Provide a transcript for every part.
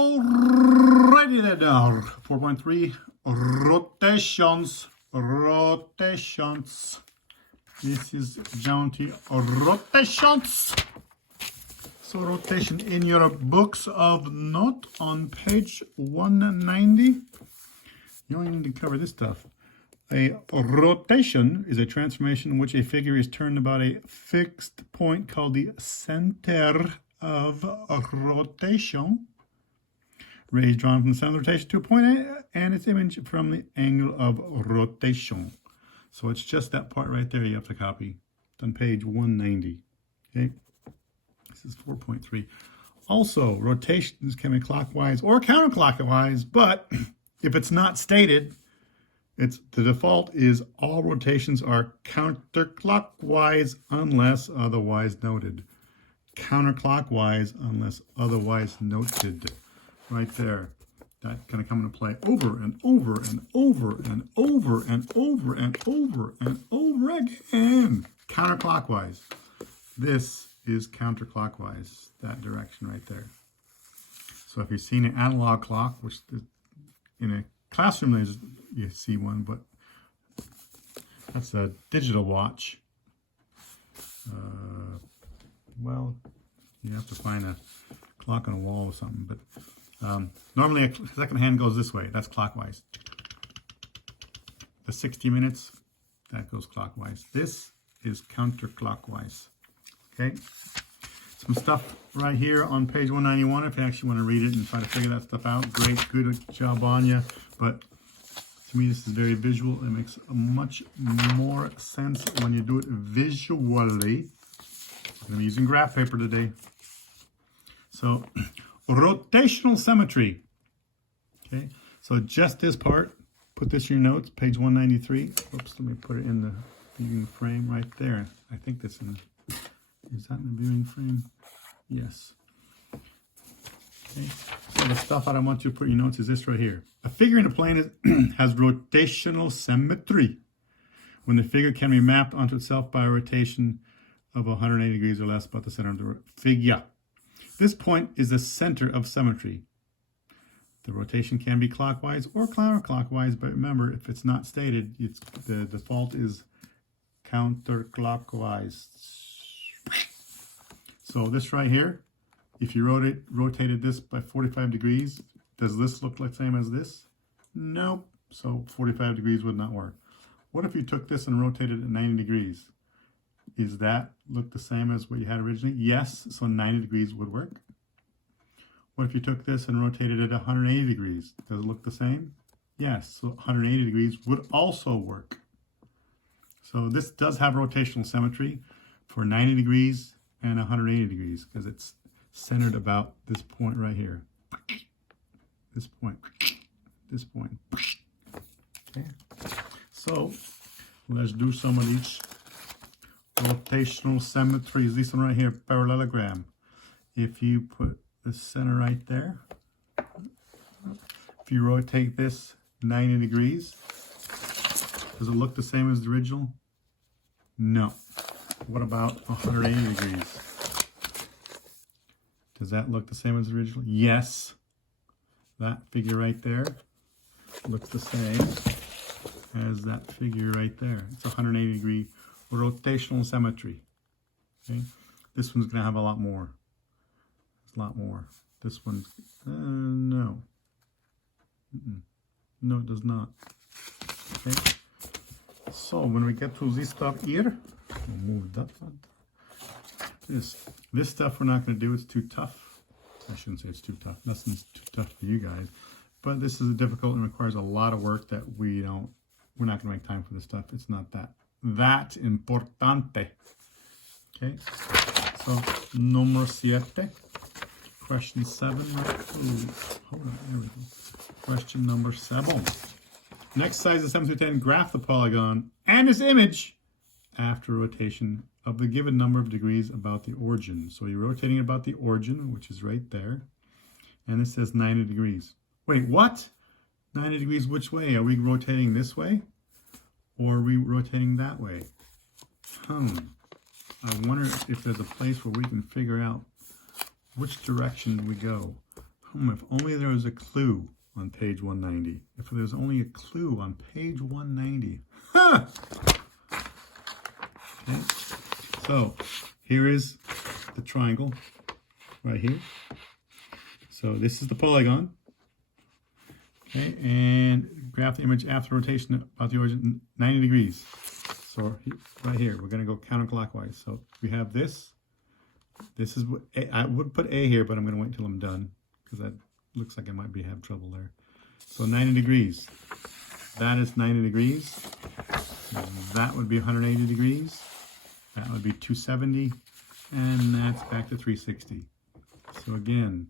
Alrighty then, 4.3 rotations. This is down to rotations. So rotation in your books of note on page 190. You only need to cover this stuff. A rotation is a transformation in which a figure is turned about a fixed point called the center of rotation. Rays drawn from the center of rotation to a point A, and its image from the angle of rotation. So it's just that part right there you have to copy. It's on page 190. Okay, this is 4.3. Also, rotations can be clockwise or counterclockwise, but if it's not stated, the default is all rotations are counterclockwise unless otherwise noted. Counterclockwise unless otherwise noted. Right there. That's going to come into play over and over and over and over and over and over and over again. Counterclockwise. This is counterclockwise, that direction right there. So if you've seen an analog clock, which in a classroom you see one, but that's a digital watch. Well, you have to find a clock on a wall or something, but normally a second hand goes this way. That's clockwise. The 60 minutes, that goes clockwise. This is counterclockwise. Okay? Some stuff right here on page 191 if you actually want to read it and try to figure that stuff out. Great, good job on you. But to me, this is very visual. It makes much more sense when you do it visually. I'm going to be using graph paper today. So, rotational symmetry. Okay, so just this part, put this in your notes, page 193. Oops, let me put it in the viewing frame right there. I think that's in the, is that in the viewing frame? Yes. Okay, so the stuff I don't want you to put in your notes is this right here. A figure in a plane has rotational symmetry when the figure can be mapped onto itself by a rotation of 180 degrees or less about the center of the figure. This point is the center of symmetry. The rotation can be clockwise or counterclockwise, but remember, if it's not stated, the default is counterclockwise. So this right here, if you rotated this by 45 degrees, does this look like the same as this? Nope. So 45 degrees would not work. What if you took this and rotated it 90 degrees? Is that look the same as what you had originally? Yes, so 90 degrees would work. What if you took this and rotated it 180 degrees? Does it look the same? Yes, so 180 degrees would also work. So this does have rotational symmetry for 90 degrees and 180 degrees because it's centered about this point right here. This point. This point. Okay. So let's do some of these rotational symmetries. This one right here, parallelogram. If you put the center right there, if you rotate this 90 degrees, does it look the same as the original? No. What about 180 degrees? Does that look the same as the original? Yes. That figure right there looks the same as that figure right there. It's 180 degree rotational symmetry. Okay, this one's gonna have a lot more. It's a lot more. This one's no. No, it does not. Okay. So when we get to this stuff here, we'll move that one. This stuff we're not going to do. It's too tough. I shouldn't say it's too tough. Nothing's too tough for you guys. But this is difficult and requires a lot of work that we're not going to make time for this stuff. It's not that importante. Okay. So number 7. Question 7. Hold on. There we go. Question number 7. Next size is 7 through 10. Graph the polygon and its image after rotation of the given number of degrees about the origin. So you're rotating about the origin, which is right there. And it says 90 degrees. Wait, what? 90 degrees which way? Are we rotating this way? Or are we rotating that way? I wonder if there's a place where we can figure out which direction we go. If only there was a clue on page 190. If there's only a clue on page 190. Ha! Okay. So here is the triangle right here. So this is the polygon. Okay, and graph the image after rotation about the origin 90 degrees. So right here, we're going to go counterclockwise. So we have this. This is what I would put A here, but I'm going to wait until I'm done because that looks like I might have trouble there. So 90 degrees. That is 90 degrees. That would be 180 degrees. That would be 270. And that's back to 360. So again,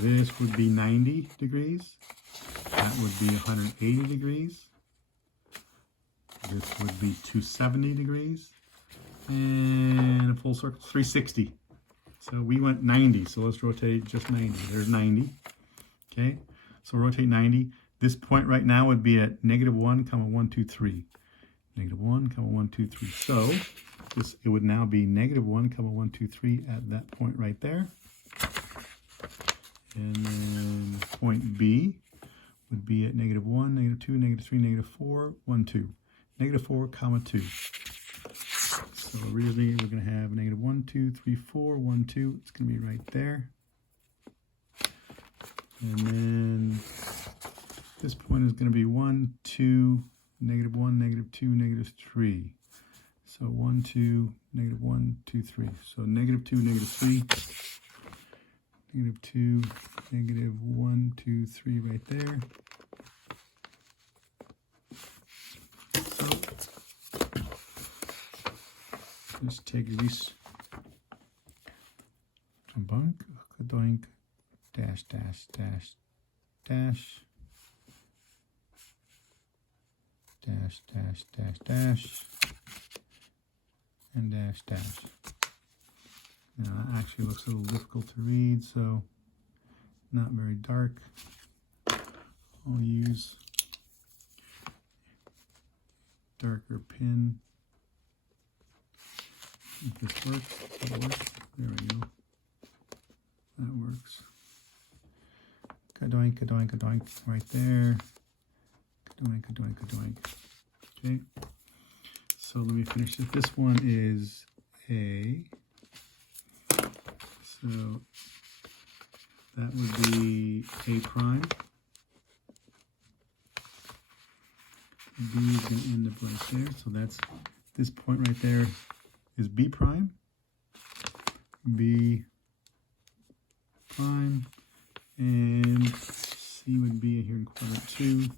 this would be 90 degrees. That would be 180 degrees. This would be 270 degrees. And a full circle, 360. So we went 90. So let's rotate just 90. There's 90. Okay. So rotate 90. This point right now would be at -1, 1, 2, 3. -1, 1, 2, 3. So it would now be -1, 1, 2, 3 at that point right there. And then point B would be at -1, -2, -3, -4, 1, 2. -4, 2. So really we're going to have -1, 2, 3, 4, 1, 2. It's going to be right there. And then this point is going to be 1, 2, -1, -2, -3. So 1, 2, -1, 2, 3. So -2, -3. -2, -1, 2, 3 right there. So just take these doink, doink, dash, dash, dash, dash, dash, dash, dash, dash, and dash, dash. Now that actually looks a little difficult to read, so not very dark. I'll use darker pen. If this works, that works. There we go. That works. Kadoink, kadoink, kadoink, right there. Kadoink, kadoink, kadoink. Okay. So let me finish it. This one is A. So that would be A prime. B is going to end up right there. So that's this point right there is B prime. B prime. And C would be here in quadrant 2.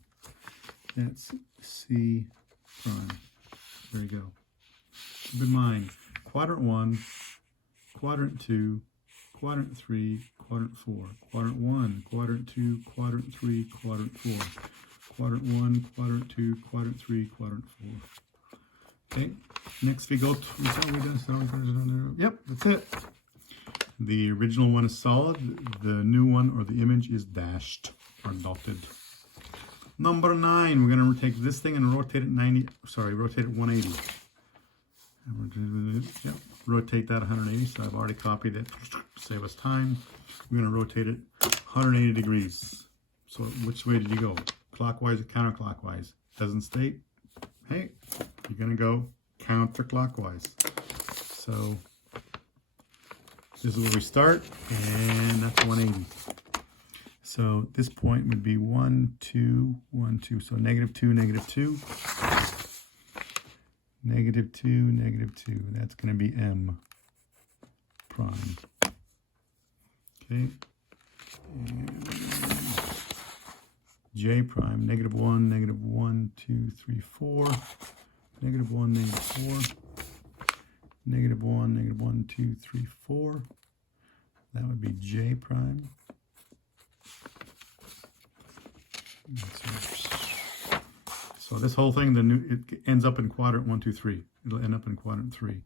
That's C prime. There you go. Keep in mind, quadrant 1, quadrant 2, quadrant 3, quadrant 4, quadrant 1, quadrant 2, quadrant 3, quadrant 4, quadrant 1, quadrant 2, quadrant 3, quadrant 4. Okay, next we go to, yep, that's it. The original one is solid, the new one or the image is dashed or dotted. Number 9, we're going to take this thing and rotate it rotate it 180. Yep, rotate that 180, so I've already copied it, save us time. We're going to rotate it 180 degrees. So which way did you go? Clockwise or counterclockwise? Doesn't state. Hey, you're going to go counterclockwise. So this is where we start, and that's 180. So this point would be 1, 2, 1, 2. So -2, -2. -2, -2. That's going to be M prime. Okay. And J prime, -1, -1, 2, 3, 4. -1, -4. -1, -1, 2, 3, 4. That would be J prime. So this whole thing, it ends up in quadrant 1, 2, 3. It'll end up in quadrant 3.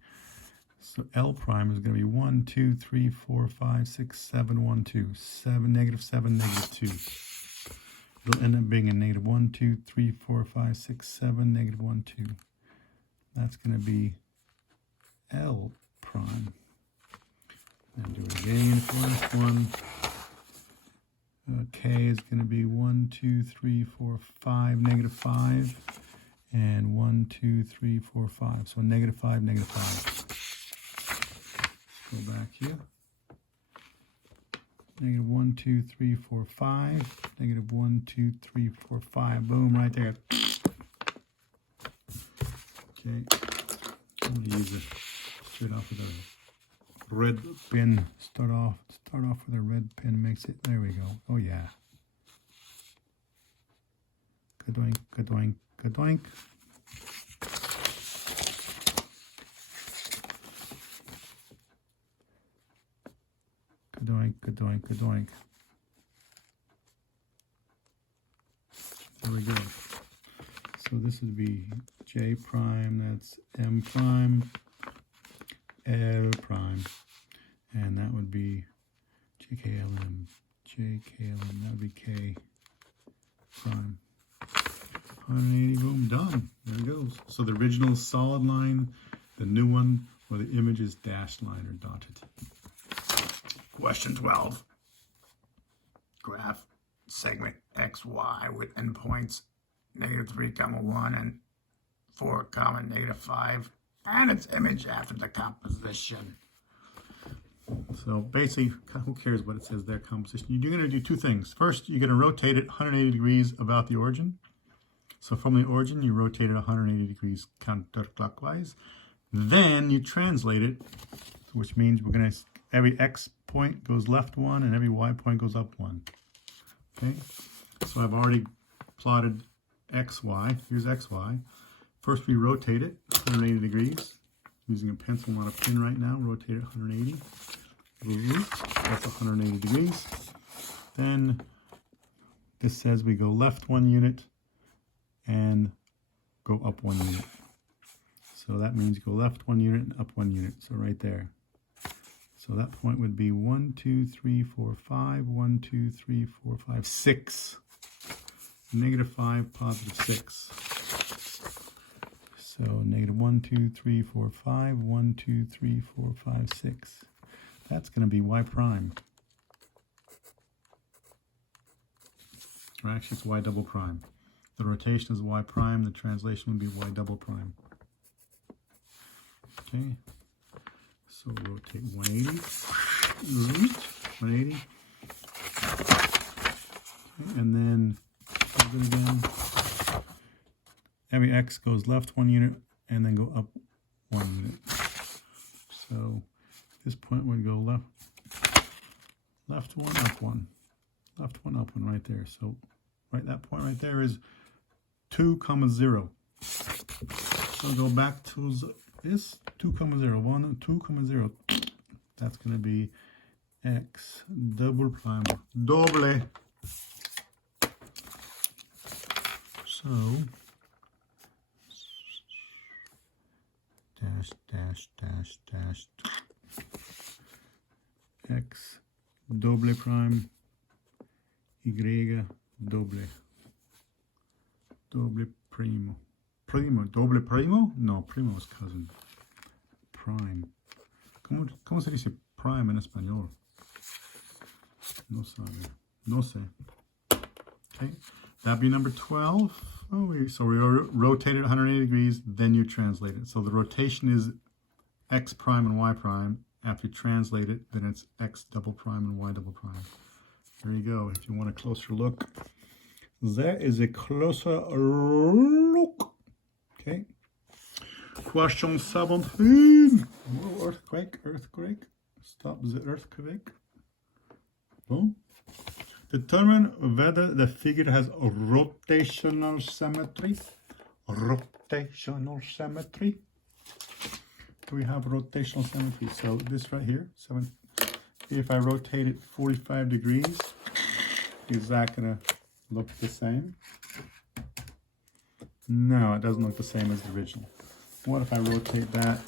So L prime is going to be 1, 2, 3, 4, 5, 6, 7, 1, 2. 7, -7, -2. It'll end up being a -1, 2, 3, 4, 5, 6, 7, -1, 2. That's going to be L prime. And do it again. Again, for this one, K is going to be 1, 2, 3, 4, 5, negative 5, and 1, 2, 3, 4, 5. So negative 5, negative 5. Go back here. Negative 1, 2, 3, 4, 5. Negative 1, 2, 3, 4, 5. Boom, right there. Okay. I'm going to use it straight off with a red pin. Start off with a red pin. Makes it. There we go. Oh yeah. Kadoink, kadoink, kadoink. Kadoink, kadoink, kadoink. There we go. So this would be J prime, that's M prime, L prime, and that would be JKLM, JKLM, that would be K prime. 180, boom, done. There it goes. So the original solid line, the new one where the image is dashed line or dotted. Question 12. Graph segment XY with endpoints -3, 1 and 4, -5 and its image after the composition. So basically, who cares what it says there, composition? You're going to do two things. First, you're going to rotate it 180 degrees about the origin. So from the origin, you rotate it 180 degrees counterclockwise. Then you translate it, which means we're going to, every X point goes left 1 and every Y point goes up 1. Okay, so I've already plotted XY. Here's XY. First we rotate it 180 degrees. Using a pencil, not a pin right now. Rotate it 180. That's 180 degrees. Then this says we go left 1 unit and go up 1 unit. So that means go left 1 unit and up 1 unit. So right there. So that point would be 1, 2, 3, 4, 5, 1, 2, 3, 4, 5, 6. -5, +6. So -1, 2, 3, 4, 5, 1, 2, 3, 4, 5, 6. That's going to be Y prime. Or actually it's Y double prime. The rotation is Y prime, the translation would be Y double prime. Okay. So rotate 180, 180, okay, and then do it again. Every X goes left 1 unit and then go up 1 unit. So this point would go left 1, up 1, left 1, up 1 right there. So right, that point right there is 2, 0. So go back to this 2, 0, 1, 2, 0. That's going to be X double prime, double. So dash, dash, dash, dash. X double prime, Y double, double primo. Primo, doble primo? No, primo es cousin. Prime. ¿Cómo se dice prime en español? No sabe. No sé. Okay, that'd be number 12. Oh, so we rotate it 180 degrees, then you translate it. So the rotation is X prime and Y prime. After you translate it, then it's X double prime and Y double prime. There you go. If you want a closer look, there is a closer look. Okay. Question 17. Whoa, earthquake, earthquake. Stop the earthquake. Boom. Determine whether the figure has rotational symmetry. Rotational symmetry. Do we have rotational symmetry? So this right here, if I rotate it 45 degrees, is that going to look the same? No, it doesn't look the same as the original. What if I rotate that